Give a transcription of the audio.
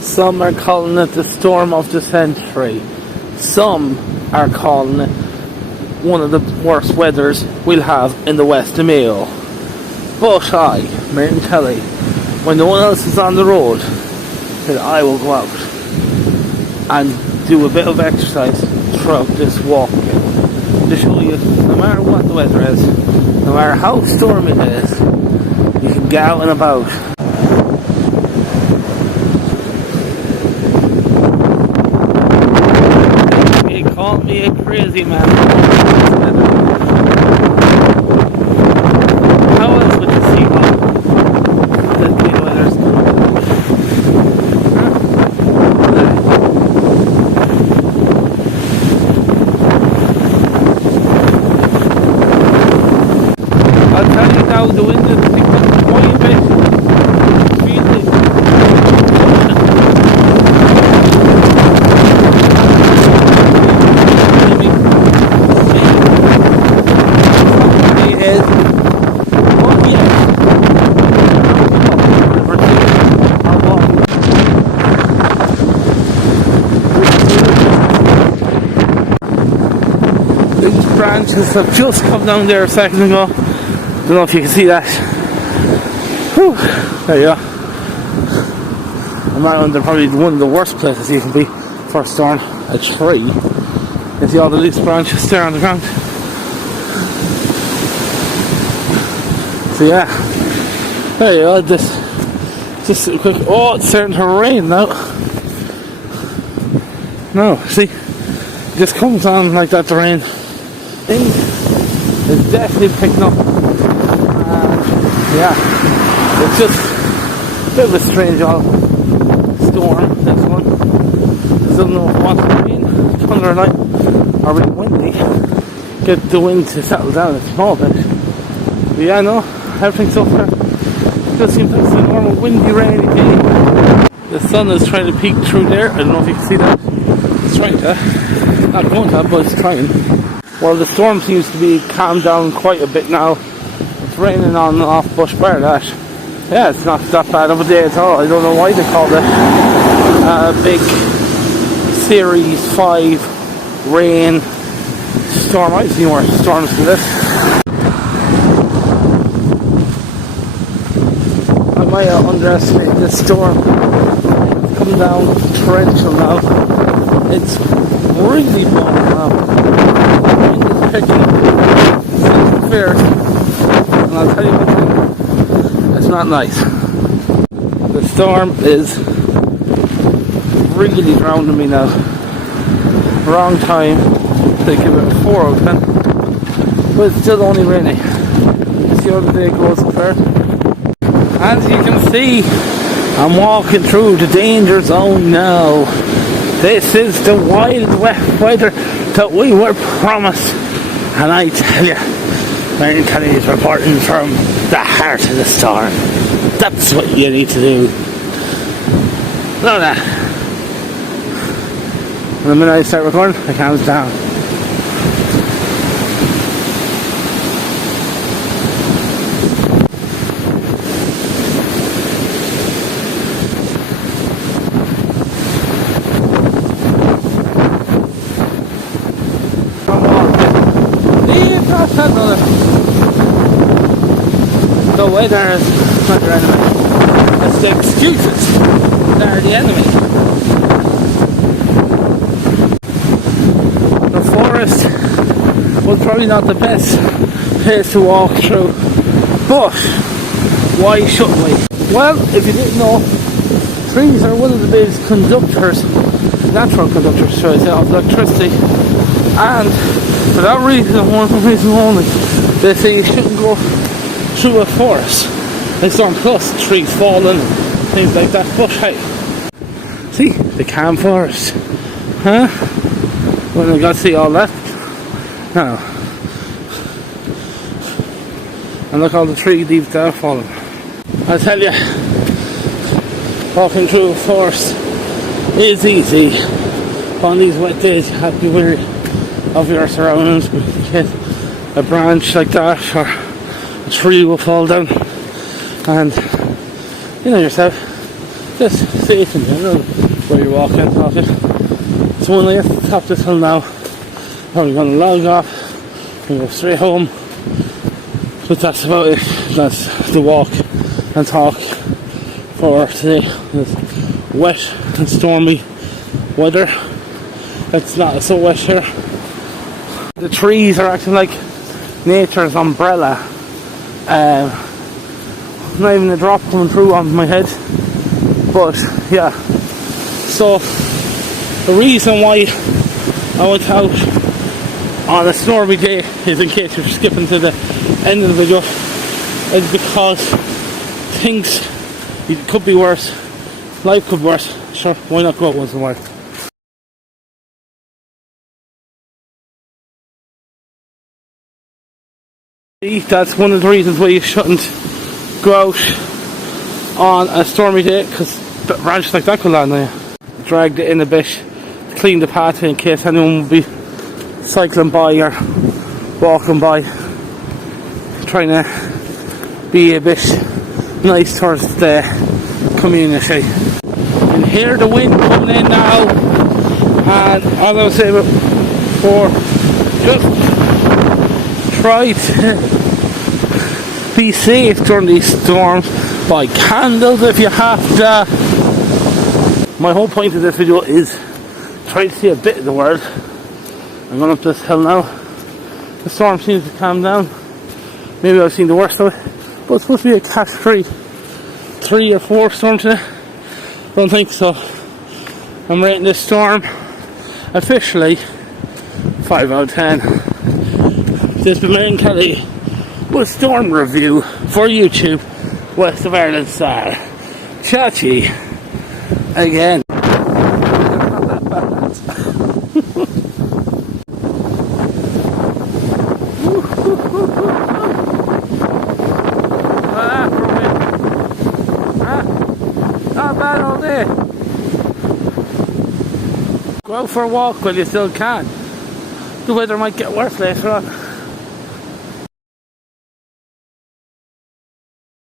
Some are calling it the storm of the century. Some are calling it one of the worst weathers we'll have in the West of Mayo. But I, Martin Kelly, when no one else is on the road, said I will go out and do a bit of exercise throughout this walk to show you, no matter what the weather is, no matter how stormy it is, you can get out and about. They call me a crazy man. How else would you see what the weather's I'll tell you now, the wind is picking up quite a bit. Feel it. These branches have just come down there a second ago. Don't know if you can see that. Whew. There you go. I'm out under probably one of the worst places you can be for a storm. A tree. You see all the loose branches there on the ground. So yeah. There you go. Just a quick. Oh, it's starting to rain now. No, see, it just comes on like that. The rain thing is definitely picking up. Yeah, it's just a bit of a strange old storm, this one. I don't know if it wants to rain, thunder or night, or really windy. Get the wind to settle down a small bit. But yeah, no, everything so far just seems like it's a normal windy, rainy day. The sun is trying to peek through there. I don't know if you can see that. It's trying to. Not going to, but it's trying. Well, the storm seems to be calmed down quite a bit now. It's raining on and off, but bar that, yeah, it's not that bad of a day at all. I don't know why they called it big Series 5 rain storm. I've seen worse storms than this. I might have underestimated this storm. It's coming down torrential now. It's really blowing now. The wind is picking up. It's fair. And I'll tell you one thing, it's not nice. The storm is really drowning me now. Wrong time to give it 4 out of 10. But it's still only raining. See how the day goes so far. As you can see, I'm walking through the danger zone now. This is the wild wet weather that we were promised. And I tell you, Martin Kelly is reporting from the heart of the storm. That's what you need to do. Look at that. And the minute I start recording, it calms down. The weather is not your enemy. It's the excuses that are the enemy. The forest was probably not the best place to walk through, but why shouldn't we? Well, if you didn't know, trees are one of the biggest conductors, natural conductors, should I say, of electricity. And for that reason, one reason only, they say you shouldn't go through a forest. Like storm plus trees falling, things like that. But hey, see the calm forest, huh? When we got to see all that, no. And look, all the tree leaves there falling. I tell you, walking through a forest is easy. On these wet days, you have to be wary of your surroundings. You get a branch like that, or a tree will fall down, and you know yourself, just safe in general where you walk and talk it. So when I get to the top of this hill now, I'm going to log off and go straight home. But that's about it. That's the walk and talk for today. It's wet and stormy weather. It's not so wet here. The trees are acting like nature's umbrella. Not even a drop coming through on my head. But yeah. So the reason why I went out on a stormy day is, in case you're skipping to the end of the video, is because things, it could be worse. Life could be worse. Sure, why not go out once in a while? That's one of the reasons why you shouldn't go out on a stormy day, because branches like that could land on you. Dragged it in a bit to clean the pathway in case anyone would be cycling by or walking by, trying to be a bit nice towards the community. And hear the wind coming in now, and as I was saying before, just try to be safe during these storms. Buy candles if you have to. My whole point of this video is try to see a bit of the world. I'm going up this hill now. The storm seems to calm down. Maybe I've seen the worst of it, but it's supposed to be a Cat 3 or 4 storm today. Don't think so. I'm rating this storm officially 5 out of 10. This is Marion Kelly with Storm Review for YouTube, West of Ireland style. Chachi again. Not bad all day. Go out for a walk while you still can. The weather might get worse later on.